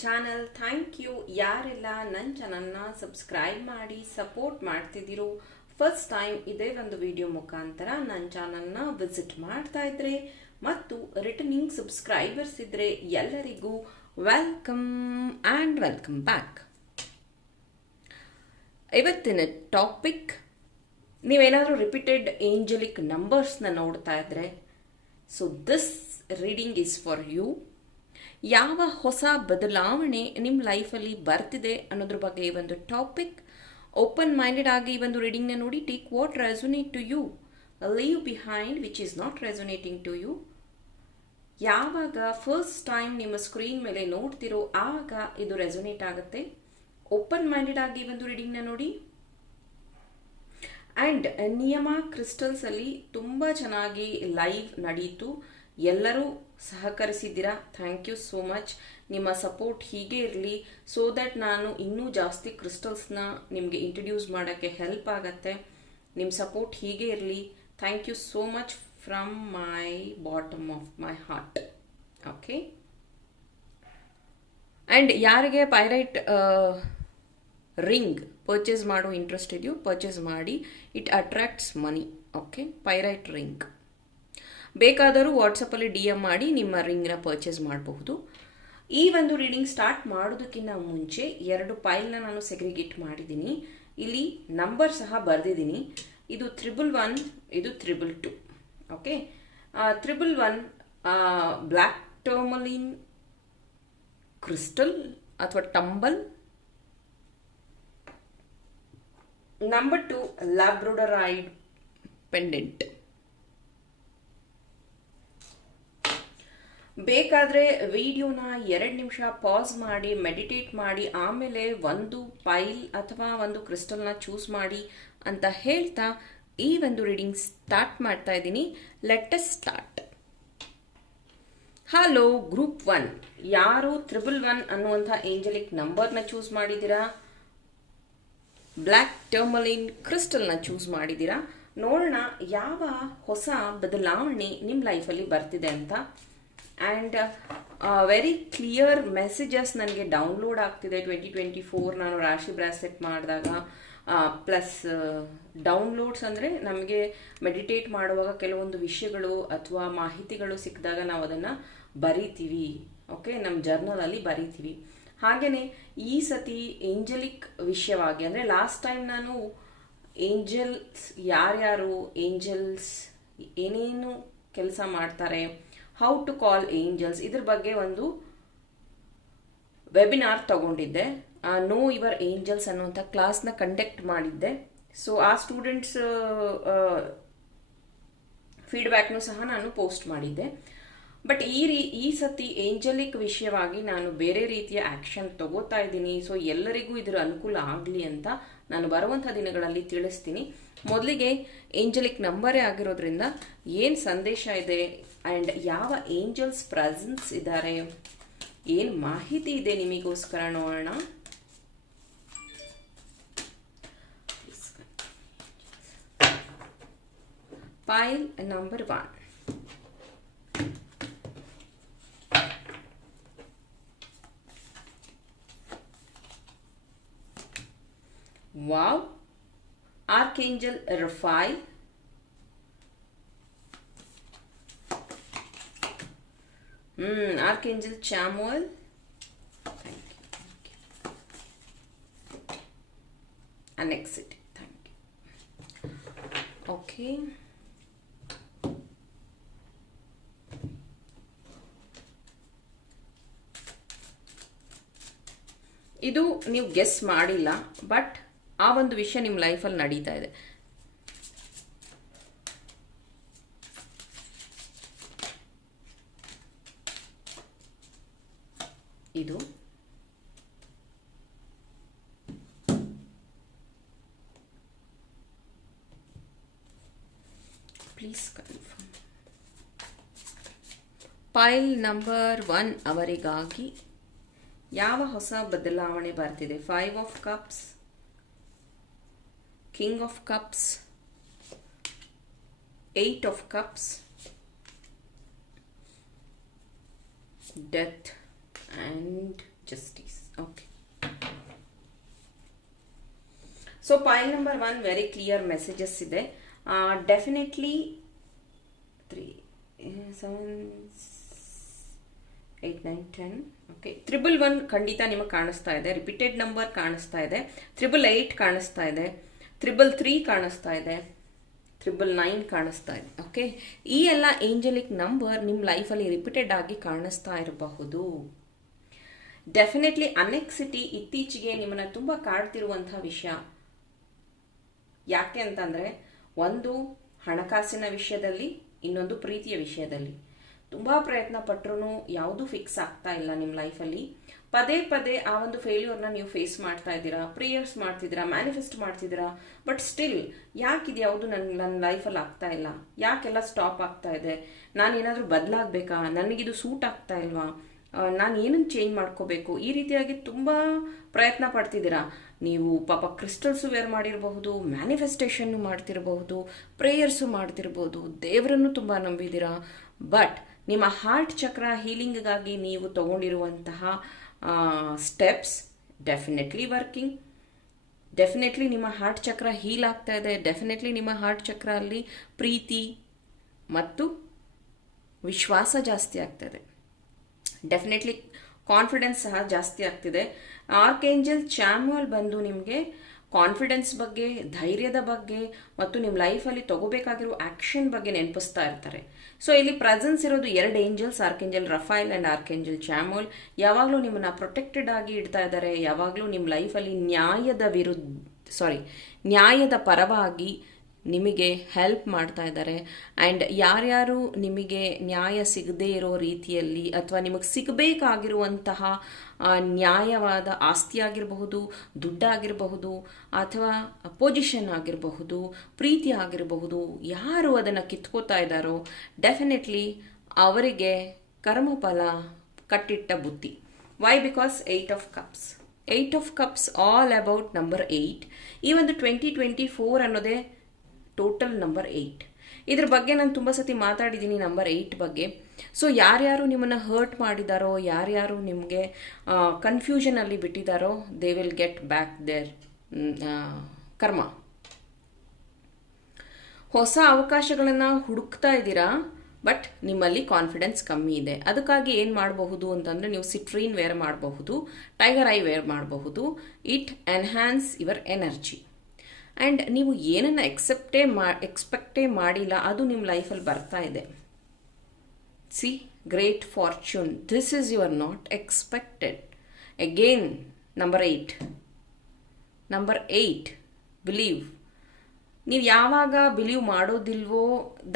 Channel thank you ಯಾರೆಲ್ಲ ನನ್ನ ಚಾನಲ್ನ ಸಬ್ಸ್ಕ್ರೈಬ್ ಮಾಡಿ ಸಪೋರ್ಟ್ ಮಾಡ್ತಿದ್ದೀರೋ ಫಸ್ಟ್ ಟೈಮ್ ಇದೇ ಒಂದು ವಿಡಿಯೋ ಮುಖಾಂತರ ನನ್ನ ಚಾನಲ್ನ ವಿಸಿಟ್ ಮಾಡ್ತಾ ಇದ್ರೆ ಮತ್ತು ರಿಟರ್ನಿಂಗ್ ಸಬ್ಸ್ಕ್ರೈಬರ್ಸ್ ಇದ್ರೆ ಎಲ್ಲರಿಗೂ ವೆಲ್ಕಮ್ ಆ್ಯಂಡ್ ವೆಲ್ಕಮ್ ಬ್ಯಾಕ್ ಇವತ್ತಿನ ಟಾಪಿಕ್ ನೀವೇನಾದರೂ ರಿಪೀಟೆಡ್ ಏಂಜಲಿಕ್ ನಂಬರ್ಸ್ನ ನೋಡ್ತಾ ಇದ್ರೆ so this reading is for you ಯಾವ ಹೊಸ ಬದಲಾವಣೆ ನಿಮ್ಮ ಲೈಫಲ್ಲಿ ಬರ್ತಿದೆ ಅನ್ನೋದ್ರ ಬಗ್ಗೆ ಈ ಒಂದು ಟಾಪಿಕ್ ಓಪನ್ ಮೈಂಡೆಡ್ ಆಗಿ ಈ ಒಂದು ರೀಡಿಂಗ್ನ ನೋಡಿ take what resonate to you leave behind which is not resonating to you ಯಾವಾಗ ಫಸ್ಟ್ ಟೈಮ್ ನಿಮ್ಮ ಸ್ಕ್ರೀನ್ ಮೇಲೆ ನೋಡ್ತಿರೋ, ಆಗ ಇದು ರೆಸೊನೇಟ್ ಆಗುತ್ತೆ. ಓಪನ್ ಮೈಂಡೆಡ್ ಆಗಿ ಈ ಒಂದು ರೀಡಿಂಗ್ನ ನೋಡಿ. ಆ್ಯಂಡ್ ನಿಯಮ ಕ್ರಿಸ್ಟಲ್ಸಲ್ಲಿ ತುಂಬ ಚೆನ್ನಾಗಿ ಲೈವ್ ನಡೀತು. ಎಲ್ಲರೂ ಸಹಕರಿಸಿದ್ದೀರಾ? ಥ್ಯಾಂಕ್ ಯು ಸೋ ಮಚ್ ನಿಮ್ಮ ಸಪೋರ್ಟ್ ಹೀಗೆ ಇರಲಿ ಸೊ ದಟ್ ನಾನು ಇನ್ನೂ ಜಾಸ್ತಿ ಕ್ರಿಸ್ಟಲ್ಸ್ನ ನಿಮಗೆ ಇಂಟ್ರಡ್ಯೂಸ್ ಮಾಡೋಕ್ಕೆ ಹೆಲ್ಪ್ ಆಗತ್ತೆ. ನಿಮ್ಮ ಸಪೋರ್ಟ್ ಹೀಗೆ ಇರಲಿ. Thank you so much from my bottom of my heart okay and ಯಾರಿಗೆ ಪೈರೈಟ್ ರಿಂಗ್ ಪರ್ಚೇಸ್ ಮಾಡೋ ಇಂಟ್ರೆಸ್ಟ್ ಇದೆಯೋ ಪರ್ಚೇಸ್ ಮಾಡಿ it attracts money okay pyrite ring ಬೇಕಾದರೂ ವಾಟ್ಸಪ್ಪಲ್ಲಿ ಡಿ ಎಂ ಮಾಡಿ ನಿಮ್ಮ ರಿಂಗ್ನ ಪರ್ಚೇಸ್ ಮಾಡಬಹುದು. ಈ ಒಂದು ರೀಡಿಂಗ್ ಸ್ಟಾರ್ಟ್ ಮಾಡೋದಕ್ಕಿಂತ ಮುಂಚೆ ಎರಡು ಪೈಲ್ನ ನಾನು ಸೆಗ್ರಿಗೇಟ್ ಮಾಡಿದ್ದೀನಿ. ಇಲ್ಲಿ ನಂಬರ್ ಸಹ ಬರೆದಿದ್ದೀನಿ. ಇದು ತ್ರಿಬಲ್ ಒನ್ ಇದು triple two okay triple one black tourmaline crystal ಅಥವಾ tumble number two labradorite pendant ಬೇಕಾದರೆ ವಿಡಿಯೋನ ಎರಡು ನಿಮಿಷ ಪಾಸ್ ಮಾಡಿ ಮೆಡಿಟೇಟ್ ಮಾಡಿ, ಆಮೇಲೆ ಒಂದು ಪೈಲ್ ಅಥವಾ ಒಂದು ಕ್ರಿಸ್ಟಲ್ನ ಚೂಸ್ ಮಾಡಿ ಅಂತ ಹೇಳ್ತಾ ಈ ಒಂದು ರೀಡಿಂಗ್ ಸ್ಟಾರ್ಟ್ ಮಾಡ್ತಾ ಇದ್ದೀನಿ. Let's start hello group one ಯಾರು ತ್ರಿಬಲ್ ಒನ್ ಅನ್ನುವಂಥ ಏಂಜಲಿಕ್ ನಂಬರ್ನ ಚೂಸ್ ಮಾಡಿದ್ದೀರಾ? ಬ್ಲ್ಯಾಕ್ ಟರ್ಮಲಿನ್ ಕ್ರಿಸ್ಟಲ್ನ ಚೂಸ್ ಮಾಡಿದ್ದೀರಾ? ನೋಡೋಣ, ಯಾವ ಹೊಸ ಬದಲಾವಣೆ ನಿಮ್ಮ ಲೈಫಲ್ಲಿ ಬರ್ತಿದೆ ಅಂತ. ಆ್ಯಂಡ್ ವೆರಿ ಕ್ಲಿಯರ್ ಮೆಸೇಜಸ್ ನನಗೆ ಡೌನ್ಲೋಡ್ ಆಗ್ತಿದೆ. ಟ್ವೆಂಟಿ ಟ್ವೆಂಟಿ ಫೋರ್ ನಾನು ರಾಶಿ ಬ್ರಾಸ್ಲೆಟ್ ಮಾಡಿದಾಗ ಪ್ಲಸ್ ಡೌನ್ಲೋಡ್ಸ್ ಅಂದರೆ ನಮಗೆ ಮೆಡಿಟೇಟ್ ಮಾಡುವಾಗ ಕೆಲವೊಂದು ವಿಷಯಗಳು ಅಥವಾ ಮಾಹಿತಿಗಳು ಸಿಕ್ಕಿದಾಗ ನಾವು ಅದನ್ನು ಬರಿತೀವಿ. ಓಕೆ ನಮ್ಮ ಜರ್ನಲಲ್ಲಿ ಬರಿತೀವಿ. ಹಾಗೆಯೇ ಈ ಸತಿ ಏಂಜಲಿಕ್ ವಿಷಯವಾಗಿ ಅಂದರೆ ಲಾಸ್ಟ್ ಟೈಮ್ ನಾನು ಏಂಜಲ್ಸ್ ಯಾರ್ಯಾರು ಏಂಜಲ್ಸ್ ಏನೇನು ಕೆಲಸ ಮಾಡ್ತಾರೆ ಹೌ ಟು ಕಾಲ್ ಏಂಜಲ್ಸ್ ಇದ್ರ ಬಗ್ಗೆ ಒಂದು ವೆಬಿನಾರ್ ತಗೊಂಡಿದ್ದೆ. ನೋ ಯುವರ್ ಏಂಜಲ್ಸ್ ಅನ್ನುವಂಥ ಕ್ಲಾಸ್ನ ಕಂಡಕ್ಟ್ ಮಾಡಿದ್ದೆ. ಸೊ ಆ ಸ್ಟೂಡೆಂಟ್ಸ್ ಫೀಡ್ಬ್ಯಾಕ್ನು ಸಹ ನಾನು ಪೋಸ್ಟ್ ಮಾಡಿದ್ದೆ. ಬಟ್ ಈ ರೀ, ಈ ಸತಿ ಏಂಜಲಿಕ್ ವಿಷಯವಾಗಿ ನಾನು ಬೇರೆ ರೀತಿಯ ಆ್ಯಕ್ಷನ್ ತಗೋತಾ ಇದ್ದೀನಿ. ಸೊ ಎಲ್ಲರಿಗೂ ಇದರ ಅನುಕೂಲ ಆಗಲಿ ಅಂತ ನಾನು ಬರುವಂಥ ದಿನಗಳಲ್ಲಿ ತಿಳಿಸ್ತೀನಿ. ಮೊದಲಿಗೆ ಏಂಜಲಿಕ್ ನಂಬರೇ ಆಗಿರೋದ್ರಿಂದ ಏನು ಸಂದೇಶ ಇದೆ? ಆ್ಯಂಡ್ ಯಾವ ಏಂಜಲ್ಸ್ ಪ್ರೆಸೆನ್ಸ್ ಇದ್ದಾರೆ ಏನು ಮಾಹಿತಿ ಇದೆ ನಿಮಗೋಸ್ಕರ ನೋಡೋಣ? Number one Wow, Archangel Raphael. Mm, Archangel Chamuel. Thank you. Thank you. Annexity. Thank you. Okay. ಇದು ನೀವು ಗೆಸ್ ಮಾಡಿಲ್ಲ ಬಟ್ ಆ ಒಂದು ವಿಷಯ ನಿಮ್ಮ ಲೈಫಲ್ಲಿ ನಡೀತಾ ಇದೆ ಇದು please confirm pile number one ಅವರಿಗಾಗಿ ಯಾವ ಹೊಸ ಬದಲಾವಣೆ ಬರ್ತಿದೆ? Five of cups king of cups eight of cups death and justice okay so point number one very clear messages ಇದೆ. Definitely three seven eight nine ten okay triple one ಖಂಡಿತ ನಿಮಗೆ ಕಾಣಿಸ್ತಾ ಇದೆ. ರಿಪೀಟೆಡ್ ನಂಬರ್ ಕಾಣಿಸ್ತಾ ಇದೆ. Triple eight ಕಾಣಿಸ್ತಾ ಇದೆ. Triple three ಕಾಣಿಸ್ತಾ ಇದೆ. ತ್ರಿಬಲ್ ನೈನ್ ಕಾಣಿಸ್ತಾ ಇದೆ. ಓಕೆ ಈ ಎಲ್ಲ ಏಂಜಲಿಕ್ ನಂಬರ್ ನಿಮ್ಮ ಲೈಫಲ್ಲಿ ರಿಪೀಟೆಡ್ ಆಗಿ ಕಾಣಿಸ್ತಾ ಇರಬಹುದು. ಡೆಫಿನೆಟ್ಲಿ ಅನೆಕ್ಸಿಟಿ ಇತ್ತೀಚೆಗೆ ನಿಮ್ಮನ್ನು ತುಂಬ ಕಾಡ್ತಿರುವಂತಹ ವಿಷಯ. ಯಾಕೆ ಅಂತಂದರೆ, ಒಂದು ಹಣಕಾಸಿನ ವಿಷಯದಲ್ಲಿ, ಇನ್ನೊಂದು ಪ್ರೀತಿಯ ವಿಷಯದಲ್ಲಿ. ತುಂಬ ಪ್ರಯತ್ನ ಪಟ್ಟರು ಯಾವುದೂ ಫಿಕ್ಸ್ ಆಗ್ತಾ ಇಲ್ಲ ನಿಮ್ಮ ಲೈಫಲ್ಲಿ ಪದೇ ಪದೇ ಆ ಒಂದು ಫೇಲ್ಯೂರ್ನ ನೀವು ಫೇಸ್ ಮಾಡ್ತಾ ಇದ್ದೀರಾ ಪ್ರೇಯರ್ಸ್ ಮಾಡ್ತಿದ್ದೀರಾ ಮ್ಯಾನಿಫೆಸ್ಟ್ ಮಾಡ್ತಿದ್ದೀರಾ ಬಟ್ ಸ್ಟಿಲ್ ಯಾಕಿದು ಯಾವುದು ನನ್ನ ನನ್ನ ಲೈಫಲ್ಲಿ ಆಗ್ತಾ ಇಲ್ಲ? ಯಾಕೆಲ್ಲ ಸ್ಟಾಪ್ ಆಗ್ತಾ ಇದೆ? ನಾನು ಏನಾದರೂ ಬದಲಾಗಬೇಕಾ? ನನಗಿದು ಸೂಟ್ ಆಗ್ತಾ ಇಲ್ವಾ? ನಾನು ಏನನ್ನು ಚೇಂಜ್ ಮಾಡ್ಕೋಬೇಕು? ಈ ರೀತಿಯಾಗಿ ತುಂಬ ಪ್ರಯತ್ನ ಪಡ್ತಿದ್ದೀರಾ? ನೀವು ಪಾಪ ಕ್ರಿಸ್ಟಲ್ಸು ವೇರ್ ಮಾಡಿರಬಹುದು ಮ್ಯಾನಿಫೆಸ್ಟೇಷನ್ನು ಮಾಡ್ತಿರಬಹುದು ಪ್ರೇಯರ್ಸು ಮಾಡ್ತಿರ್ಬೋದು ದೇವರನ್ನು ತುಂಬ ನಂಬಿದ್ದೀರಾ? ಬಟ್ ನಿಮ್ಮ ಹಾರ್ಟ್ ಚಕ್ರ ಹೀಲಿಂಗ್ಗಾಗಿ ನೀವು ತಗೊಂಡಿರುವಂತಹ ಸ್ಟೆಪ್ಸ್ ಡೆಫಿನೆಟ್ಲಿ ವರ್ಕಿಂಗ್ ಡೆಫಿನೆಟ್ಲಿ ನಿಮ್ಮ ಹಾರ್ಟ್ ಚಕ್ರ ಹೀಲ್ ಆಗ್ತಾ ಇದೆ. ಡೆಫಿನೆಟ್ಲಿ ನಿಮ್ಮ ಹಾರ್ಟ್ ಚಕ್ರ ಅಲ್ಲಿ ಪ್ರೀತಿ ಮತ್ತು ವಿಶ್ವಾಸ ಜಾಸ್ತಿ ಆಗ್ತದೆ ಡೆಫಿನೆಟ್ಲಿ ಕಾನ್ಫಿಡೆನ್ಸ್ ಸಹ ಜಾಸ್ತಿ ಆಗ್ತಿದೆ. ಆರ್ಕ್ ಏಂಜಲ್ ಚಾಮ್ವಾಲ್ ಬಂದು ನಿಮಗೆ ಕಾನ್ಫಿಡೆನ್ಸ್ ಬಗ್ಗೆ, ಧೈರ್ಯದ ಬಗ್ಗೆ ಮತ್ತು ನಿಮ್ಮ ಲೈಫಲ್ಲಿ ತಗೋಬೇಕಾಗಿರೋ ಆ್ಯಕ್ಷನ್ ಬಗ್ಗೆ ನೆನಪಿಸ್ತಾ ಇರ್ತಾರೆ. ಸೊ ಇಲ್ಲಿ ಪ್ರೆಸೆನ್ಸ್ ಇರೋದು ಎರಡು angels archangel Raphael and archangel Chamuel ಯಾವಾಗಲೂ ನಿಮ್ಮನ್ನ ಪ್ರೊಟೆಕ್ಟೆಡ್ ಆಗಿ ಇಡ್ತಾ ಇದ್ದಾರೆ. ಯಾವಾಗಲೂ ನಿಮ್ಮ ಲೈಫಲ್ಲಿ ನ್ಯಾಯದ ವಿರುದ್ಧ ಸಾರಿ ನ್ಯಾಯದ ಪರವಾಗಿ ನಿಮಗೆ ಹೆಲ್ಪ್ ಮಾಡ್ತಾ ಇದ್ದಾರೆ. ಆ್ಯಂಡ್ ಯಾರ್ಯಾರು ನಿಮಗೆ ನ್ಯಾಯ ಸಿಗದೇ ಇರೋ ರೀತಿಯಲ್ಲಿ ಅಥವಾ ನಿಮಗೆ ಸಿಗಬೇಕಾಗಿರುವಂತಹ ನ್ಯಾಯವಾದ ಆಸ್ತಿ ಆಗಿರಬಹುದು ದುಡ್ಡಾಗಿರಬಹುದು ಅಥವಾ ಪೊಸಿಷನ್ ಆಗಿರಬಹುದು, ಪ್ರೀತಿ ಆಗಿರಬಹುದು, ಯಾರು ಅದನ್ನು ಕಿತ್ಕೋತಾ ಇದ್ದಾರೋ ಡೆಫಿನೆಟ್ಲಿ ಅವರಿಗೆ ಕರ್ಮಫಲ ಕಟ್ಟಿಟ್ಟ ಬುದ್ಧಿ. Why because eight of cups eight of cups all about number eight ಈ ಒಂದು ಟ್ವೆಂಟಿ ಟ್ವೆಂಟಿ ಫೋರ್ ಅನ್ನೋದೇ ಟೋಟಲ್ ನಂಬರ್ ಏಯ್ಟ್ ಇದ್ರ ಬಗ್ಗೆ ನಾನು ತುಂಬ ಸತಿ ಮಾತಾಡಿದ್ದೀನಿ ನಂಬರ್ ಏಯ್ಟ್ ಬಗ್ಗೆ. ಸೊ ಯಾರ್ಯಾರು ನಿಮ್ಮನ್ನು ಹರ್ಟ್ ಮಾಡಿದಾರೋ, ಯಾರ್ಯಾರು ನಿಮಗೆ ಕನ್ಫ್ಯೂಷನಲ್ಲಿ ಬಿಟ್ಟಿದ್ದಾರೋ they will get back their karma. ಹೊಸ ಅವಕಾಶಗಳನ್ನು ಹುಡುಕ್ತಾ ಇದ್ದೀರಾ? ಬಟ್ ನಿಮ್ಮಲ್ಲಿ ಕಾನ್ಫಿಡೆನ್ಸ್ ಕಮ್ಮಿ ಇದೆ. ಅದಕ್ಕಾಗಿ ಏನು ಮಾಡಬಹುದು ಅಂತಂದರೆ ನೀವು ಸಿಟ್ರೀನ್ ವೇರ್ ಮಾಡಬಹುದು ಟೈಗರ್ ಐ ವೇರ್ ಮಾಡಬಹುದು. It enhance your energy and ನೀವು ಏನನ್ನು ಎಕ್ಸೆಪ್ಟೇ ಮಾ ಎಕ್ಸ್ಪೆಕ್ಟೇ ಮಾಡಿಲ್ಲ, ಅದು ನಿಮ್ಮ ಲೈಫಲ್ಲಿ ಬರ್ತಾ ಇದೆ. See great fortune this is your not expected again number eight number eight believe ನೀವು ಯಾವಾಗ ಬಿಲೀವ್ ಮಾಡೋದಿಲ್ವೋ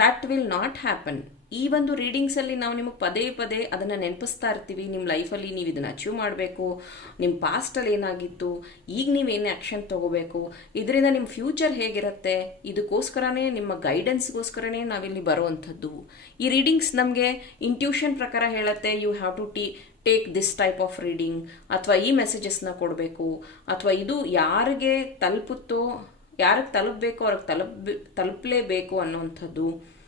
ದ್ಯಾಟ್ ವಿಲ್ ನಾಟ್ ಹ್ಯಾಪನ್ ಈ ಒಂದು ರೀಡಿಂಗ್ಸಲ್ಲಿ ನಾವು ನಿಮಗೆ ಪದೇ ಪದೇ ಅದನ್ನು ನೆನಪಿಸ್ತಾ ಇರ್ತೀವಿ. ನಿಮ್ಮ ಲೈಫಲ್ಲಿ ನೀವು ಇದನ್ನು ಅಚೀವ್ ಮಾಡಬೇಕು. ನಿಮ್ಮ ಪಾಸ್ಟಲ್ಲಿ ಏನಾಗಿತ್ತು? ಈಗ ನೀವೇನು ಆ್ಯಕ್ಷನ್ ತೊಗೋಬೇಕು? ಇದರಿಂದ ನಿಮ್ಮ ಫ್ಯೂಚರ್ ಹೇಗಿರುತ್ತೆ? ಇದಕ್ಕೋಸ್ಕರನೇ, ನಿಮ್ಮ ಗೈಡೆನ್ಸ್ಗೋಸ್ಕರನೇ ನಾವಿಲ್ಲಿ ಬರುವಂಥದ್ದು. ಈ ರೀಡಿಂಗ್ಸ್ ನಮಗೆ ಇಂಟ್ಯೂಷನ್ ಪ್ರಕಾರ ಹೇಳುತ್ತೆ you have to T take this type of reading ಅಥವಾ ಈ ಮೆಸೇಜಸ್ನ ಕೊಡಬೇಕು. ಅಥವಾ ಇದು ಯಾರಿಗೆ ತಲುಪುತ್ತೋ, ಯಾರಿಗೆ ತಲುಪಬೇಕೋ, ಅವ್ರಿಗೆ ತಲುಪ ತಲುಪಲೇಬೇಕು ಅನ್ನೋವಂಥದ್ದು.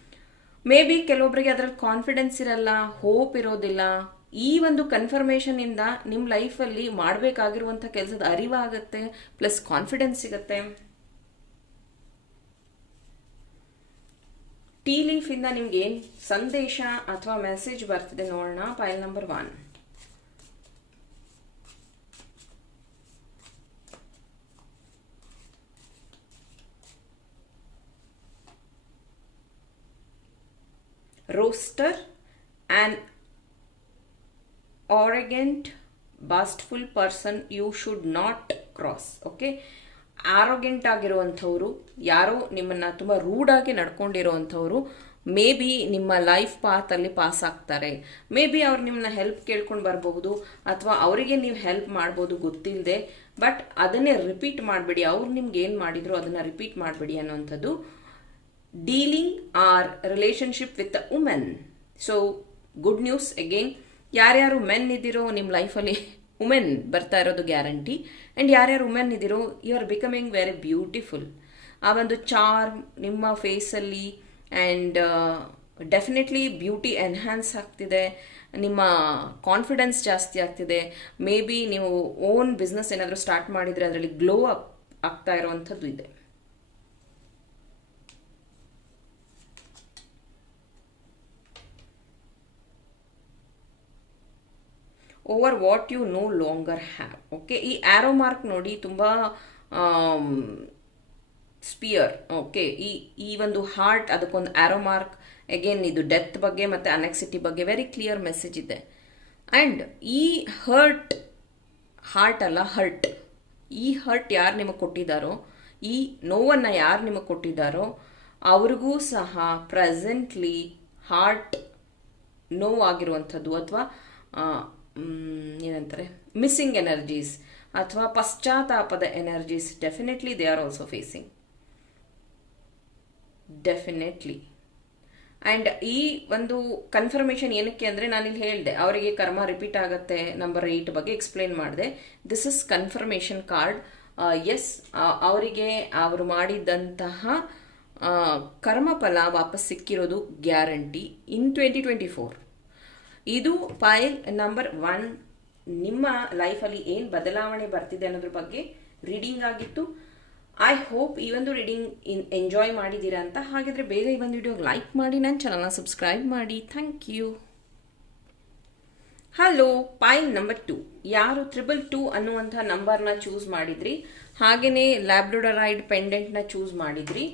ಮೇ ಬಿ ಕೆಲವೊಬ್ಬರಿಗೆ ಅದರಲ್ಲಿ ಕಾನ್ಫಿಡೆನ್ಸ್ ಇರಲ್ಲ ಹೋಪ್ ಇರೋದಿಲ್ಲ. ಈ ಒಂದು ಕನ್ಫರ್ಮೇಷನ್ ಇಂದ ನಿಮ್ಮ ಲೈಫಲ್ಲಿ ಮಾಡಬೇಕಾಗಿರುವಂಥ ಕೆಲಸದ ಅರಿವಾಗುತ್ತೆ ಪ್ಲಸ್ ಕಾನ್ಫಿಡೆನ್ಸ್ ಸಿಗುತ್ತೆ. ಟೀ ಲೀಫ್ ಇಂದ ನಿಮ್ಗೆ ಸಂದೇಶ ಅಥವಾ ಮೆಸೇಜ್ ಬರ್ತಿದೆ ನೋಡೋಣ. Pile number one roaster an arrogant boastful person you should not cross okay arrogant ಆಗಿರುವಂಥವ್ರು, ಯಾರೋ ನಿಮ್ಮನ್ನು ತುಂಬ ರೂಡಾಗಿ ನಡ್ಕೊಂಡಿರೋವಂಥವ್ರು ಮೇ ಬಿ ನಿಮ್ಮ ಲೈಫ್ ಪಾತಲ್ಲಿ ಪಾಸ್ ಆಗ್ತಾರೆ. ಮೇ ಬಿ ಅವ್ರು ನಿಮ್ಮನ್ನ ಹೆಲ್ಪ್ ಕೇಳ್ಕೊಂಡು ಬರಬಹುದು, ಅಥವಾ ಅವರಿಗೆ ನೀವು ಹೆಲ್ಪ್ ಮಾಡ್ಬೋದು ಗೊತ್ತಿಲ್ಲದೆ ಬಟ್ ಅದನ್ನೇ ರಿಪೀಟ್ ಮಾಡಬೇಡಿ. ಅವ್ರು ನಿಮ್ಗೆ ಏನು ಮಾಡಿದ್ರು ಅದನ್ನು ರಿಪೀಟ್ ಮಾಡಬೇಡಿ ಅನ್ನೋವಂಥದ್ದು dealing or relationship with women so good news again ಯಾರ್ಯಾರು ಮೆನ್ ಇದ್ದೀರೋ ನಿಮ್ಮ ಲೈಫಲ್ಲಿ ವುಮೆನ್ ಬರ್ತಾ ಇರೋದು ಗ್ಯಾರಂಟಿ ಆ್ಯಂಡ್ ಯಾರ್ಯಾರು ವುಮೆನ್ ಇದ್ದೀರೋ you are becoming very beautiful ಆ ಒಂದು ಚಾರ್ಮ್ ನಿಮ್ಮ ಫೇಸಲ್ಲಿ ಆ್ಯಂಡ್ ಡೆಫಿನೆಟ್ಲಿ ಬ್ಯೂಟಿ ಎನ್ಹ್ಯಾನ್ಸ್ ಆಗ್ತಿದೆ. ನಿಮ್ಮ ಕಾನ್ಫಿಡೆನ್ಸ್ ಜಾಸ್ತಿ ಆಗ್ತಿದೆ. ಮೇ ಬಿ ನೀವು ಓನ್ ಬಿಸ್ನೆಸ್ ಏನಾದರೂ ಸ್ಟಾರ್ಟ್ ಮಾಡಿದರೆ ಅದರಲ್ಲಿ ಗ್ಲೋ ಅಪ್ ಆಗ್ತಾ ಇರೋವಂಥದ್ದು ಇದೆ. Over what you no longer have okay ಈ ಆರೋ ಮಾರ್ಕ್ ನೋಡಿ ತುಂಬ ಸ್ಪಿಯರ್ ಓಕೆ ಈ ಈ ಒಂದು ಹಾರ್ಟ್ ಅದಕ್ಕೊಂದು ಆ್ಯರೋ ಮಾರ್ಕ್ ಅಗೇನ್ ಇದು ಡೆತ್ ಬಗ್ಗೆ ಮತ್ತು ಅನೆಕ್ಸಿಟಿ ಬಗ್ಗೆ ವೆರಿ ಕ್ಲಿಯರ್ ಮೆಸೇಜ್ ಇದೆ. ಆ್ಯಂಡ್ ಈ ಹರ್ಟ್ ಹಾರ್ಟ್ ಅಲ್ಲ ಹರ್ಟ್ ಈ ಹರ್ಟ್ ಯಾರು ನಿಮಗೆ ಕೊಟ್ಟಿದ್ದಾರೋ, ಈ ನೋವನ್ನು ಯಾರು ನಿಮಗೆ ಕೊಟ್ಟಿದ್ದಾರೋ, ಅವ್ರಿಗೂ ಸಹ ಪ್ರೆಸೆಂಟ್ಲಿ ಹಾರ್ಟ್ ನೋವಾಗಿರುವಂಥದ್ದು ಅಥವಾ ಏನಂತಾರೆ? ಮಿಸ್ಸಿಂಗ್ ಎನರ್ಜೀಸ್ ಅಥವಾ ಪಶ್ಚಾತ್ತಾಪದ energies definitely they are also facing definitely and ಈ ಒಂದು ಕನ್ಫರ್ಮೇಷನ್ ಏನಕ್ಕೆ ಅಂದರೆ ನಾನಿಲ್ಲಿ ಹೇಳಿದೆ, ಅವರಿಗೆ ಕರ್ಮ ರಿಪೀಟ್ ಆಗುತ್ತೆ ನಂಬರ್ ಏಯ್ಟ್ ಬಗ್ಗೆ ಎಕ್ಸ್ಪ್ಲೇನ್ ಮಾಡಿದೆ. This is confirmation card yes ಅವರಿಗೆ ಅವರು ಮಾಡಿದ್ದಂತಹ ಕರ್ಮಫಲ ವಾಪಸ್ ಸಿಕ್ಕಿರೋದು guarantee in twenty twenty four ಇದು ಫೈಲ್ ನಂಬರ್ ಒನ್. ನಿಮ್ಮ ಲೈಫಲ್ಲಿ ಏನು ಬದಲಾವಣೆ ಬರ್ತಿದೆ ಅನ್ನೋದ್ರ ಬಗ್ಗೆ ರೀಡಿಂಗ್ ಆಗಿತ್ತು. ಐ ಹೋಪ್ ಈ ಒಂದು ರೀಡಿಂಗ್ ಇನ್ ಎಂಜಾಯ್ ಮಾಡಿದ್ದೀರಾ ಅಂತ. ಹಾಗಿದ್ರೆ ಬೇರೆ ಈ ಒಂದು ವಿಡಿಯೋಗೆ ಲೈಕ್ ಮಾಡಿ, ನನ್ನ ಚಾನಲ್ನ ಸಬ್ಸ್ಕ್ರೈಬ್ ಮಾಡಿ. Thank you hello pile number two ಯಾರು ತ್ರಿಬಲ್ ಟೂ ಅನ್ನುವಂಥ ನಂಬರ್ನ ಚೂಸ್ ಮಾಡಿದ್ರಿ? ಹಾಗೆಯೇ ಲ್ಯಾಬ್ರೊಡರೈಡ್ ಪೆಂಡೆಂಟ್ನ ಚೂಸ್ ಮಾಡಿದ್ರಿ?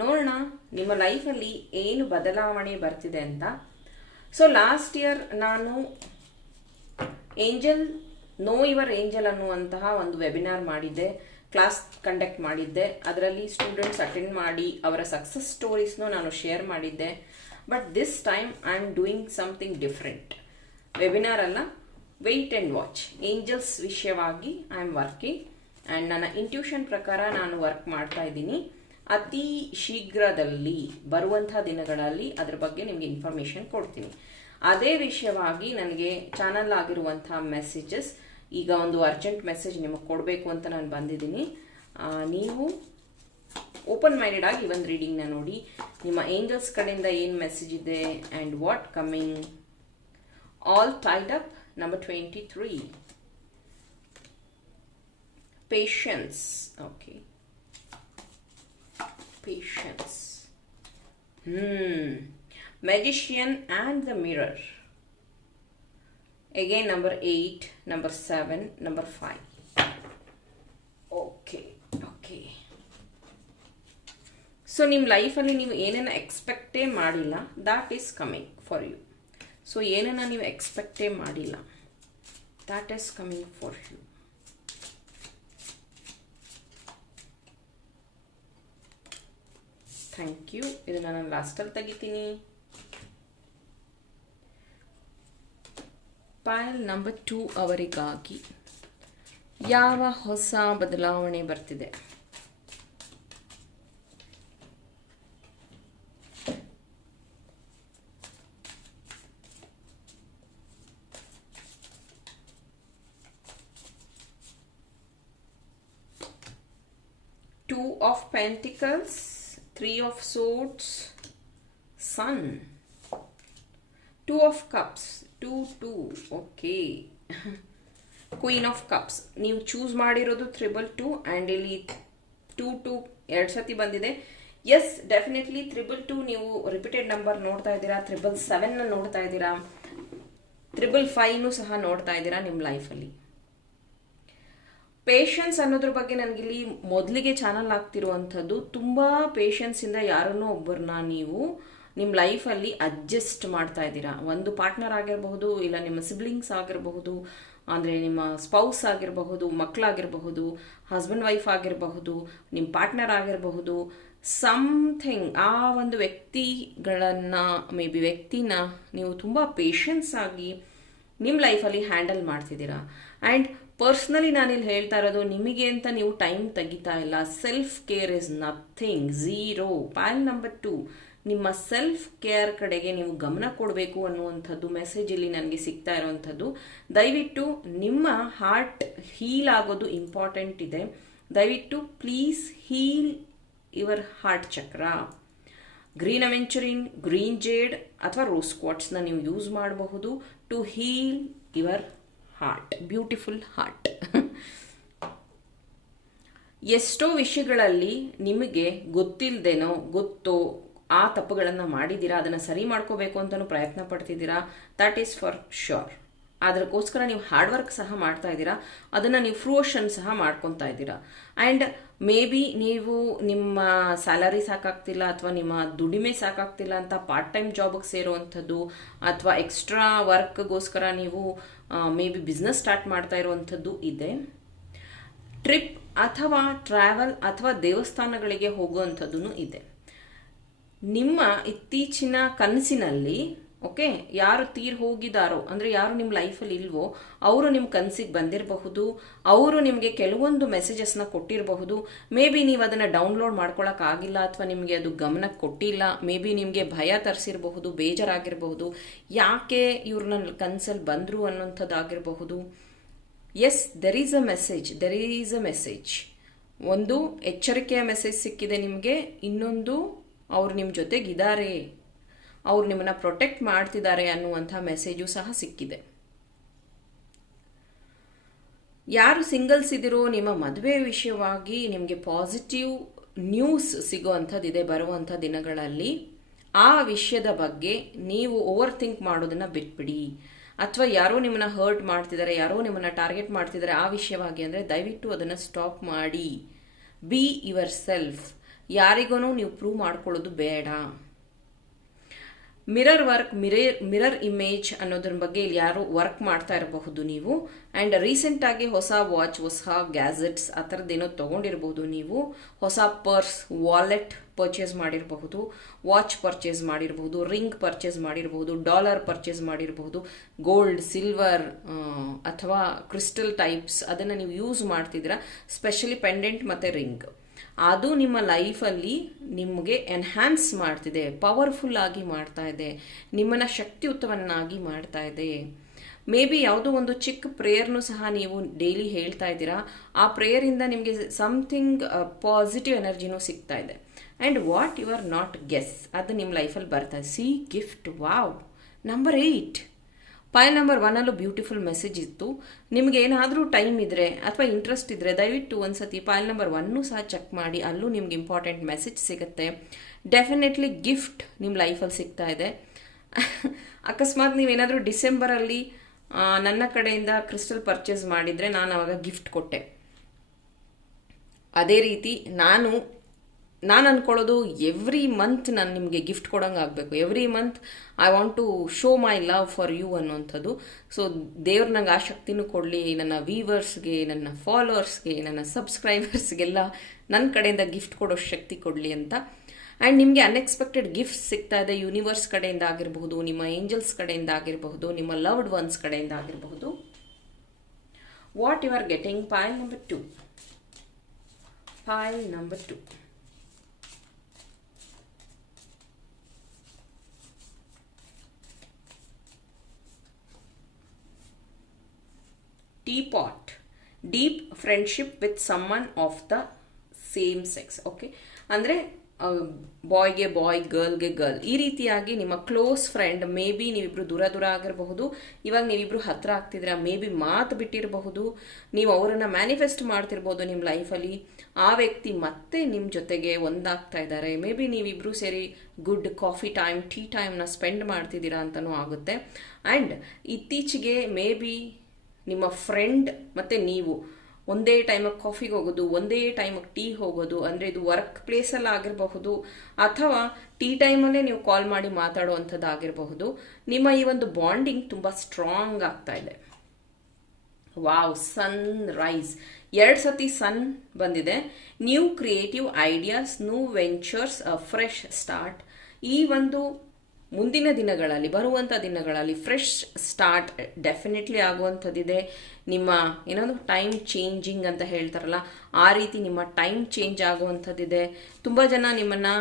ನೋಡೋಣ, ನಿಮ್ಮ ಲೈಫಲ್ಲಿ ಏನು ಬದಲಾವಣೆ ಬರ್ತಿದೆ ಅಂತ. ಸೊ ಲಾಸ್ಟ್ ಇಯರ್ ನಾನು ಏಂಜಲ್ ನೋ ಯುವರ್ ಏಂಜಲ್ ಅನ್ನುವಂತಹ ಒಂದು ವೆಬಿನಾರ್ ಮಾಡಿದ್ದೆ ಕ್ಲಾಸ್ ಕಂಡಕ್ಟ್ ಮಾಡಿದ್ದೆ. ಅದರಲ್ಲಿ ಸ್ಟೂಡೆಂಟ್ಸ್ ಅಟೆಂಡ್ ಮಾಡಿ, ಅವರ ಸಕ್ಸಸ್ ಸ್ಟೋರೀಸ್ನೂ ನಾನು ಶೇರ್ ಮಾಡಿದ್ದೆ. But this time I am doing something different webinar ಅಲ್ಲ ವೆಯ್ಟ್ ಆ್ಯಂಡ್ ವಾಚ್ ಏಂಜಲ್ಸ್ ವಿಷಯವಾಗಿ ಐ ಆಮ್ ವರ್ಕಿಂಗ್ ಆ್ಯಂಡ್ ನನ್ನ ಇಂಟ್ಯೂಷನ್ ಪ್ರಕಾರ ನಾನು ವರ್ಕ್ ಮಾಡ್ತಾ ಇದ್ದೀನಿ. ಅತಿ ಶೀಘ್ರದಲ್ಲಿ ಬರುವಂಥ ದಿನಗಳಲ್ಲಿ ಅದ್ರ ಬಗ್ಗೆ ನಿಮಗೆ ಇನ್ಫಾರ್ಮೇಷನ್ ಕೊಡ್ತೀನಿ. ಅದೇ ವಿಷಯವಾಗಿ ನನಗೆ ಚಾನಲ್ ಆಗಿರುವಂಥ ಮೆಸೇಜಸ್ ಈಗ ಒಂದು ಅರ್ಜೆಂಟ್ ಮೆಸೇಜ್ ನಿಮಗೆ ಕೊಡಬೇಕು ಅಂತ ನಾನು ಬಂದಿದ್ದೀನಿ. ನೀವು ಓಪನ್ ಮೈಂಡೆಡ್ ಆಗಿ ಒಂದು ರೀಡಿಂಗ್ನ ನೋಡಿ. ನಿಮ್ಮ ಏಂಜಲ್ಸ್ ಕಡೆಯಿಂದ ಏನು ಮೆಸೇಜ್ ಇದೆ and what coming all tied up number twenty three patience okay patience. Hmm. Magician and the mirror. Again, number 8, number 7, number 5. Okay, okay. So ನಿಮ್ಮ ಲೈಫಲ್ಲಿ ನೀವು ಏನೇನು ಎಕ್ಸ್ಪೆಕ್ಟೇ ಮಾಡಿಲ್ಲ that is coming for you so ಏನನ್ನು ನೀವು ಎಕ್ಸ್ಪೆಕ್ಟೇ ಮಾಡಿಲ್ಲ that is coming for you thank you ಇದನ್ನು ನಾನು ಲಾಸ್ಟಲ್ಲಿ ತೆಗಿತೀನಿ. ಫೈಲ್ ನಂಬರ್ ಟೂ ಅವರಿಗಾಗಿ ಯಾವ ಹೊಸ ಬದಲಾವಣೆ ಬರ್ತಿದೆ? Two of pentacles three of swords, sun. Two of cups, two two, okay. Queen of cups ನೀವು ಚೂಸ್ ಮಾಡಿರೋದು ತ್ರಿಬಲ್ ಟು ಆ್ಯಂಡ್ ಇಲ್ಲಿ ಟೂ ಟು ಎರಡು ಸತಿ ಬಂದಿದೆ. ಎಸ್ ಡೆಫಿನೆಟ್ಲಿ ತ್ರಿಬಲ್ ಟು ನೀವು ರಿಪೀಟೆಡ್ ನಂಬರ್ ನೋಡ್ತಾ ಇದ್ದೀರಾ ತ್ರಿಬಲ್ ಸೆವೆನ್ನ ನೋಡ್ತಾ ಇದ್ದೀರಾ ತ್ರಿಬಲ್ ಫೈವ್ನು ಸಹ ನೋಡ್ತಾ ಇದ್ದೀರಾ ನಿಮ್ಮ ಲೈಫಲ್ಲಿ ಪೇಷನ್ಸ್ ಅನ್ನೋದ್ರ ಬಗ್ಗೆ ನನಗಿಲ್ಲಿ ಮೊದಲಿಗೆ ಚಾನಲ್ ಆಗ್ತಿರುವಂಥದ್ದು, ತುಂಬ ಪೇಷನ್ಸಿಂದ ಯಾರನ್ನೋ ಒಬ್ಬರನ್ನ ನೀವು ನಿಮ್ಮ ಲೈಫಲ್ಲಿ ಅಡ್ಜಸ್ಟ್ ಮಾಡ್ತಾ ಇದ್ದೀರಾ. ಒಂದು ಪಾರ್ಟ್ನರ್ ಆಗಿರಬಹುದು, ಇಲ್ಲ ನಿಮ್ಮ ಸಿಬ್ಲಿಂಗ್ಸ್ ಆಗಿರಬಹುದು, ಅಂದರೆ ನಿಮ್ಮ ಸ್ಪೌಸ್ ಆಗಿರಬಹುದು ಮಕ್ಕಳಾಗಿರಬಹುದು ಹಸ್ಬೆಂಡ್ ವೈಫ್ ಆಗಿರಬಹುದು ನಿಮ್ಮ ಪಾರ್ಟ್ನರ್ ಆಗಿರಬಹುದು ಸಮಥಿಂಗ್ ಆ ಒಂದು ವ್ಯಕ್ತಿಗಳನ್ನು ಮೇ ಬಿ ವ್ಯಕ್ತಿನ ನೀವು ತುಂಬ ಪೇಷನ್ಸ್ ಆಗಿ ನಿಮ್ಮ ಲೈಫಲ್ಲಿ ಹ್ಯಾಂಡಲ್ ಮಾಡ್ತಿದ್ದೀರಾ. ಆ್ಯಂಡ್ ಪರ್ಸ್ನಲಿ ನಾನಿಲ್ಲಿ ಹೇಳ್ತಾ ಇರೋದು, ನಿಮಗೆ ಅಂತ ನೀವು ಟೈಮ್ ತೆಗಿತಾ ಇಲ್ಲ. Self care is nothing zero point number two ನಿಮ್ಮ ಸೆಲ್ಫ್ ಕೇರ್ ಕಡೆಗೆ ನೀವು ಗಮನ ಕೊಡಬೇಕು ಅನ್ನುವಂಥದ್ದು ಮೆಸೇಜ್ ಇಲ್ಲಿ ನನಗೆ ಸಿಗ್ತಾ ಇರುವಂಥದ್ದು. ದಯವಿಟ್ಟು ನಿಮ್ಮ ಹಾರ್ಟ್ ಹೀಲ್ ಆಗೋದು ಇಂಪಾರ್ಟೆಂಟ್ ಇದೆ. ದಯವಿಟ್ಟು please heal your heart chakra green aventurine green jade ಅಥವಾ ರೋಸ್ ಕ್ವಾಟ್ಸ್ನ ನೀವು ಯೂಸ್ ಮಾಡಬಹುದು. To heal your heart beautiful heart ಎಷ್ಟೋ ವಿಷಯಗಳಲ್ಲಿ ನಿಮಗೆ ಗೊತ್ತಿಲ್ಲದೇನೋ ಗೊತ್ತೋ ಆ ತಪ್ಪುಗಳನ್ನು ಮಾಡಿದ್ದೀರಾ, ಅದನ್ನು ಸರಿ ಮಾಡ್ಕೋಬೇಕು ಅಂತಲೂ ಪ್ರಯತ್ನ ಪಡ್ತಿದ್ದೀರಾ? ದಟ್ ಈಸ್ ಫಾರ್ ಶ್ಯೂರ್ ಅದಕ್ಕೋಸ್ಕರ ನೀವು ಹಾರ್ಡ್ ವರ್ಕ್ ಸಹ ಮಾಡ್ತಾ ಇದ್ದೀರಾ. ಅದನ್ನು ನೀವು ಫ್ರೂಷನ್ ಸಹ ಮಾಡ್ಕೊತಾ ಇದ್ದೀರಾ. ಆ್ಯಂಡ್ ಮೇ ಬಿ ನೀವು ನಿಮ್ಮ ಸ್ಯಾಲರಿ ಸಾಕಾಗ್ತಿಲ್ಲ ಅಥವಾ ನಿಮ್ಮ ದುಡಿಮೆ ಸಾಕಾಗ್ತಿಲ್ಲ ಅಂತ ಪಾರ್ಟ್ ಟೈಮ್ ಜಾಬಿಗೆ ಸೇರುವಂಥದ್ದು ಅಥವಾ ಎಕ್ಸ್ಟ್ರಾ ವರ್ಕ್ಗೋಸ್ಕರ ನೀವು ಮೇ ಬಿ ಬಿಸ್ನೆಸ್ ಸ್ಟಾರ್ಟ್ ಮಾಡ್ತಾ ಇರುವಂಥದ್ದು ಇದೆ. ಟ್ರಿಪ್ ಅಥವಾ ಟ್ರಾವೆಲ್ ಅಥವಾ ದೇವಸ್ಥಾನಗಳಿಗೆ ಹೋಗುವಂಥದ್ದು ಇದೆ. ನಿಮ್ಮ ಇತ್ತೀಚಿನ ಕನಸಿನಲ್ಲಿ ಓಕೆ? ಯಾರು ತೀರ್ ಹೋಗಿದಾರೋ, ಅಂದರೆ ಯಾರು ನಿಮ್ಮ ಲೈಫಲ್ಲಿ ಇಲ್ವೋ, ಅವರು ನಿಮ್ಮ ಕನಸಿಗೆ ಬಂದಿರಬಹುದು, ಅವರು ನಿಮಗೆ ಕೆಲವೊಂದು ಮೆಸೇಜಸ್ನ ಕೊಟ್ಟಿರಬಹುದು. ಮೇ ಬಿ ನೀವು ಅದನ್ನು ಡೌನ್ಲೋಡ್ ಮಾಡ್ಕೊಳಕ್ಕಾಗಿಲ್ಲ ಅಥವಾ ನಿಮಗೆ ಅದು ಗಮನಕ್ಕೆ ಕೊಟ್ಟಿಲ್ಲ. ಮೇ ಬಿ ನಿಮಗೆ ಭಯ ತರಿಸಿರಬಹುದು, ಬೇಜಾರಾಗಿರಬಹುದು. ಯಾಕೆ ಇವ್ರು ನನ್ನ ಕನಸಲ್ಲಿ ಬಂದರು ಅನ್ನೋಂಥದ್ದಾಗಿರಬಹುದು? Yes there is a message there is a message ಒಂದು ಎಚ್ಚರಿಕೆಯ ಮೆಸೇಜ್ ಸಿಕ್ಕಿದೆ ನಿಮಗೆ, ಇನ್ನೊಂದು ಅವ್ರು ನಿಮ್ಮ ಜೊತೆಗಿದ್ದಾರೆ ಅವ್ರು ನಿಮ್ಮನ್ನು ಪ್ರೊಟೆಕ್ಟ್ ಮಾಡ್ತಿದ್ದಾರೆ ಅನ್ನುವಂಥ ಮೆಸೇಜು ಸಹ ಸಿಕ್ಕಿದೆ. ಯಾರು ಸಿಂಗಲ್ಸ್ ಇದ್ದಿರೋ ನಿಮ್ಮ ಮದುವೆ ವಿಷಯವಾಗಿ ನಿಮಗೆ ಪಾಸಿಟಿವ್ ನ್ಯೂಸ್ ಸಿಗುವಂಥದ್ದಿದೆ ಬರುವಂಥ ದಿನಗಳಲ್ಲಿ, ಆ ವಿಷಯದ ಬಗ್ಗೆ ನೀವು ಓವರ್ ಥಿಂಕ್ ಮಾಡೋದನ್ನು ಬಿಟ್ಬಿಡಿ. ಅಥವಾ ಯಾರೋ ನಿಮ್ಮನ್ನ ಹರ್ಟ್ ಮಾಡ್ತಿದ್ದಾರೆ, ಯಾರೋ ನಿಮ್ಮನ್ನ ಟಾರ್ಗೆಟ್ ಮಾಡ್ತಿದ್ದಾರೆ ಆ ವಿಷಯವಾಗಿ ಅಂದರೆ ದಯವಿಟ್ಟು ಅದನ್ನು ಸ್ಟಾಪ್ ಮಾಡಿ. ಬಿ ಯುವರ್ ಸೆಲ್ಫ್ ಯಾರಿಗೂ ನೀವು ಪ್ರೂವ್ ಮಾಡ್ಕೊಳ್ಳೋದು ಬೇಡ. Mirror work mirror mirror image ಅನ್ನೋದ್ರ ಬಗ್ಗೆ ಇಲ್ಲಿ ಯಾರು ವರ್ಕ್ ಮಾಡ್ತಾ ಇರಬಹುದು ನೀವು. ಆ್ಯಂಡ್ ರೀಸೆಂಟಾಗಿ ಹೊಸ ವಾಚ್ ಹೊಸ ಗ್ಯಾಜೆಟ್ಸ್ ಆ ಥರದ್ದೇನೋ ತೊಗೊಂಡಿರಬಹುದು ನೀವು. ಹೊಸ ಪರ್ಸ್ ವಾಲೆಟ್ ಪರ್ಚೇಸ್ ಮಾಡಿರಬಹುದು. ವಾಚ್ ಪರ್ಚೇಸ್ ಮಾಡಿರಬಹುದು. ರಿಂಗ್ ಪರ್ಚೇಸ್ ಮಾಡಿರಬಹುದು. ಡಾಲರ್ ಪರ್ಚೇಸ್ ಮಾಡಿರಬಹುದು. ಗೋಲ್ಡ್ ಸಿಲ್ವರ್ ಅಥವಾ ಕ್ರಿಸ್ಟಲ್ ಟೈಪ್ಸ್ ಅದನ್ನು ನೀವು ಯೂಸ್ ಮಾಡ್ತಿದ್ದೀರಾ. ಸ್ಪೆಷಲಿ ಪೆಂಡೆಂಟ್ ಮತ್ತು ರಿಂಗ್ ಅದು ನಿಮ್ಮ ಲೈಫಲ್ಲಿ ನಿಮಗೆ ಎನ್ಹ್ಯಾನ್ಸ್ ಮಾಡ್ತಿದೆ ಪವರ್ಫುಲ್ ಆಗಿ ಮಾಡ್ತಾ ಇದೆ, ನಿಮ್ಮನ್ನು ಶಕ್ತಿಯುತವನ್ನಾಗಿ ಮಾಡ್ತಾ ಇದೆ. ಮೇ ಬಿ ಯಾವುದೋ ಒಂದು ಚಿಕ್ಕ ಪ್ರೇಯರ್ನು ಸಹ ನೀವು ಡೈಲಿ ಹೇಳ್ತಾ ಇದ್ದೀರಾ. ಆ ಪ್ರೇಯರಿಂದ ನಿಮಗೆ ಸಮಥಿಂಗ್ ಪಾಸಿಟಿವ್ ಎನರ್ಜಿನೂ ಸಿಗ್ತಾ ಇದೆ. And what you are not guess ಅದು ನಿಮ್ಮ ಲೈಫಲ್ಲಿ ಬರ್ತಾ C gift wow number eight pile number ಒನ್ನಲ್ಲೂ beautiful message ಇತ್ತು. ನಿಮಗೆ ಏನಾದರೂ ಟೈಮ್ ಇದ್ದರೆ ಅಥವಾ ಇಂಟ್ರೆಸ್ಟ್ ಇದ್ದರೆ ದಯವಿಟ್ಟು ಒಂದ್ಸತಿ ಪೈಲ್ ನಂಬರ್ ಒನ್ನೂ ಸಹ ಚೆಕ್ ಮಾಡಿ, ಅಲ್ಲೂ ನಿಮ್ಗೆ ಇಂಪಾರ್ಟೆಂಟ್ ಮೆಸೇಜ್ ಸಿಗುತ್ತೆ. ಡೆಫಿನೆಟ್ಲಿ ಗಿಫ್ಟ್ ನಿಮ್ಮ ಲೈಫಲ್ಲಿ ಸಿಗ್ತಾ ಇದೆ. ಅಕಸ್ಮಾತ್ ನೀವೇನಾದರೂ ಡಿಸೆಂಬರಲ್ಲಿ ನನ್ನ ಕಡೆಯಿಂದ ಕ್ರಿಸ್ಟಲ್ ಪರ್ಚೇಸ್ ಮಾಡಿದರೆ ನಾನು ಅವಾಗ ಗಿಫ್ಟ್ ಕೊಟ್ಟೆ. ಅದೇ ರೀತಿ ನಾನು ನಾನು ಅಂದ್ಕೊಳ್ಳೋದು ಎವ್ರಿ ಮಂತ್ ನಾನು ನಿಮಗೆ ಗಿಫ್ಟ್ ಕೊಡೋಂಗೆ ಆಗಬೇಕು. Every month I want to show my love for you ಅನ್ನುವಂಥದ್ದು ಸೊ ದೇವ್ರು ನಂಗೆ ಆ ಶಕ್ತಿನೂ ಕೊಡಲಿ, ನನ್ನ ವೀವರ್ಸ್ಗೆ ನನ್ನ ಫಾಲೋವರ್ಸ್ಗೆ ನನ್ನ ಸಬ್ಸ್ಕ್ರೈಬರ್ಸ್ಗೆಲ್ಲ ನನ್ನ ಕಡೆಯಿಂದ ಗಿಫ್ಟ್ ಕೊಡೋ ಶಕ್ತಿ ಕೊಡಲಿ ಅಂತ. ಆ್ಯಂಡ್ ನಿಮಗೆ ಅನ್ಎಕ್ಸ್ಪೆಕ್ಟೆಡ್ ಗಿಫ್ಟ್ ಸಿಗ್ತಾ ಇದೆ ಯೂನಿವರ್ಸ್ ಕಡೆಯಿಂದ ಆಗಿರಬಹುದು, ನಿಮ್ಮ ಏಂಜಲ್ಸ್ ಕಡೆಯಿಂದ ಆಗಿರಬಹುದು, ನಿಮ್ಮ ಲವ್ಡ್ ಒನ್ಸ್ ಕಡೆಯಿಂದ ಆಗಿರಬಹುದು. What you are getting pile number two pile number two teapot deep friendship with someone of the same sex okay ಅಂದರೆ ಬಾಯ್ಗೆ ಬಾಯ್ ಗರ್ಲ್ಗೆ ಗರ್ಲ್ ಈ ರೀತಿಯಾಗಿ ನಿಮ್ಮ ಕ್ಲೋಸ್ ಫ್ರೆಂಡ್ ಮೇ ಬಿ ನೀವಿಬ್ರು ದೂರ ದೂರ ಆಗಿರಬಹುದು, ಇವಾಗ ನೀವಿಬ್ರು ಹತ್ರ ಆಗ್ತಿದ್ರೆ ಮೇ ಬಿ ಮಾತು ಬಿಟ್ಟಿರಬಹುದು, ನೀವು ಅವರನ್ನು ಮ್ಯಾನಿಫೆಸ್ಟ್ ಮಾಡ್ತಿರ್ಬೋದು ನಿಮ್ಮ ಲೈಫಲ್ಲಿ ಆ ವ್ಯಕ್ತಿ ಮತ್ತೆ ನಿಮ್ಮ ಜೊತೆಗೆ ಒಂದಾಗ್ತಾ ಇದ್ದಾರೆ. ಮೇ ಬಿ ನೀವಿಬ್ರು ಸೇರಿ ಗುಡ್ ಕಾಫಿ ಟೈಮ್ ಟೀ ಟೈಮ್ನ ಸ್ಪೆಂಡ್ ಮಾಡ್ತಿದ್ದೀರಾ ಅಂತಲೂ ಆಗುತ್ತೆ. ಆ್ಯಂಡ್ ಇತ್ತೀಚೆಗೆ ಮೇ ಬಿ ನಿಮ್ಮ ಫ್ರೆಂಡ್ ಮತ್ತು ನೀವು. ಒಂದೇ ಟೈಮಿಗೆ ಕಾಫಿಗೆ ಹೋಗೋದು, ಒಂದೇ ಟೈಮಿಗೆ ಟೀ ಹೋಗೋದು, ಅಂದರೆ ಇದು ವರ್ಕ್ ಪ್ಲೇಸಲ್ಲಿ ಆಗಿರಬಹುದು, ಅಥವಾ ಟೀ ಟೈಮಲ್ಲೇ ನೀವು ಕಾಲ್ ಮಾಡಿ ಮಾತಾಡುವಂಥದ್ದು ಆಗಿರಬಹುದು ನಿಮ್ಮ ಈ ಒಂದು ಬಾಂಡಿಂಗ್ ತುಂಬ ಸ್ಟ್ರಾಂಗ್ ಆಗ್ತಾ ಇದೆ. ವಾವ್ ಸನ್ ರೈಸ್ ಎರಡು ಸತಿ ಸನ್ ಬಂದಿದೆ. New creative ideas new ventures fresh start ಈ ಒಂದು ಮುಂದಿನ ದಿನಗಳಲ್ಲಿ ಬರುವಂಥ ದಿನಗಳಲ್ಲಿ ಫ್ರೆಶ್ ಸ್ಟಾರ್ಟ್ ಡೆಫಿನೆಟ್ಲಿ ಆಗುವಂಥದ್ದಿದೆ. ನಿಮ್ಮ ಏನೊಂದು ಟೈಮ್ ಚೇಂಜಿಂಗ್ ಅಂತ ಹೇಳ್ತಾರಲ್ಲ, ಆ ರೀತಿ ನಿಮ್ಮ ಟೈಮ್ ಚೇಂಜ್ ಆಗುವಂಥದ್ದಿದೆ. ತುಂಬ ಜನ ನಿಮ್ಮನ್ನು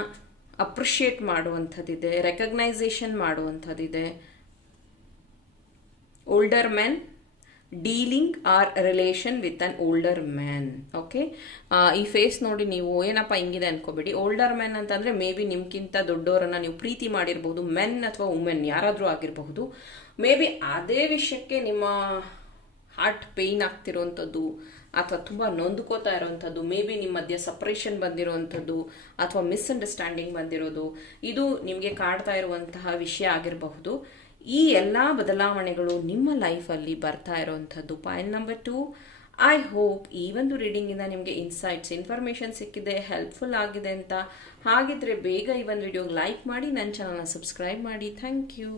ಅಪ್ರಿಷಿಯೇಟ್ ಮಾಡುವಂಥದ್ದಿದೆ recognisation ಮಾಡುವಂಥದ್ದಿದೆ. Older men dealing or relation with an older man, okay? ಈ ಫೇಸ್ ನೋಡಿ ನೀವು, ಏನಪ್ಪ ಹಿಂಗಿದೆ ಅನ್ಕೋಬೇಡಿ. ಓಲ್ಡರ್ ಮ್ಯಾನ್ ಅಂತಂದ್ರೆ ಮೇ ಬಿ ನಿಮ್ಗಿಂತ ದೊಡ್ಡವರನ್ನ ನೀವು ಪ್ರೀತಿ ಮಾಡಿರಬಹುದು, ಮೆನ್ ಅಥವಾ ವುಮೆನ್, ಯಾರಾದರೂ ಆಗಿರಬಹುದು. ಮೇ ಬಿ ಅದೇ ವಿಷಯಕ್ಕೆ ನಿಮ್ಮ ಹಾರ್ಟ್ ಪೇಯ್ನ್ ಆಗ್ತಿರೋವಂಥದ್ದು ಅಥವಾ ತುಂಬ ನೊಂದ್ಕೋತಾ ಇರೋವಂಥದ್ದು ಮೇ ಬಿ ನಿಮ್ಮ ಮಧ್ಯೆ ಸಪ್ರೇಷನ್ ಬಂದಿರೋವಂಥದ್ದು ಅಥವಾ ಮಿಸ್ಅಂಡರ್ಸ್ಟ್ಯಾಂಡಿಂಗ್ ಬಂದಿರೋದು, ಇದು ನಿಮಗೆ ಕಾಡ್ತಾ ಇರುವಂತಹ ವಿಷಯ ಆಗಿರಬಹುದು. ಈ ಎಲ್ಲ ಬದಲಾವಣೆಗಳು ನಿಮ್ಮ ಲೈಫಲ್ಲಿ ಬರ್ತಾ ಇರೋವಂಥದ್ದು. Point number two I hope ಈ ಒಂದು ರೀಡಿಂಗಿಂದ ನಿಮಗೆ ಇನ್ಸೈಟ್ಸ್ ಇನ್ಫಾರ್ಮೇಷನ್ ಸಿಕ್ಕಿದೆ ಹೆಲ್ಪ್ಫುಲ್ ಆಗಿದೆ ಅಂತ. ಹಾಗಿದ್ರೆ ಬೇಗ ಈ ಒಂದು ವಿಡಿಯೋಗೆ ಲೈಕ್ ಮಾಡಿ, ನನ್ನ ಚಾನಲ್ನ ಸಬ್ಸ್ಕ್ರೈಬ್ ಮಾಡಿ. Thank you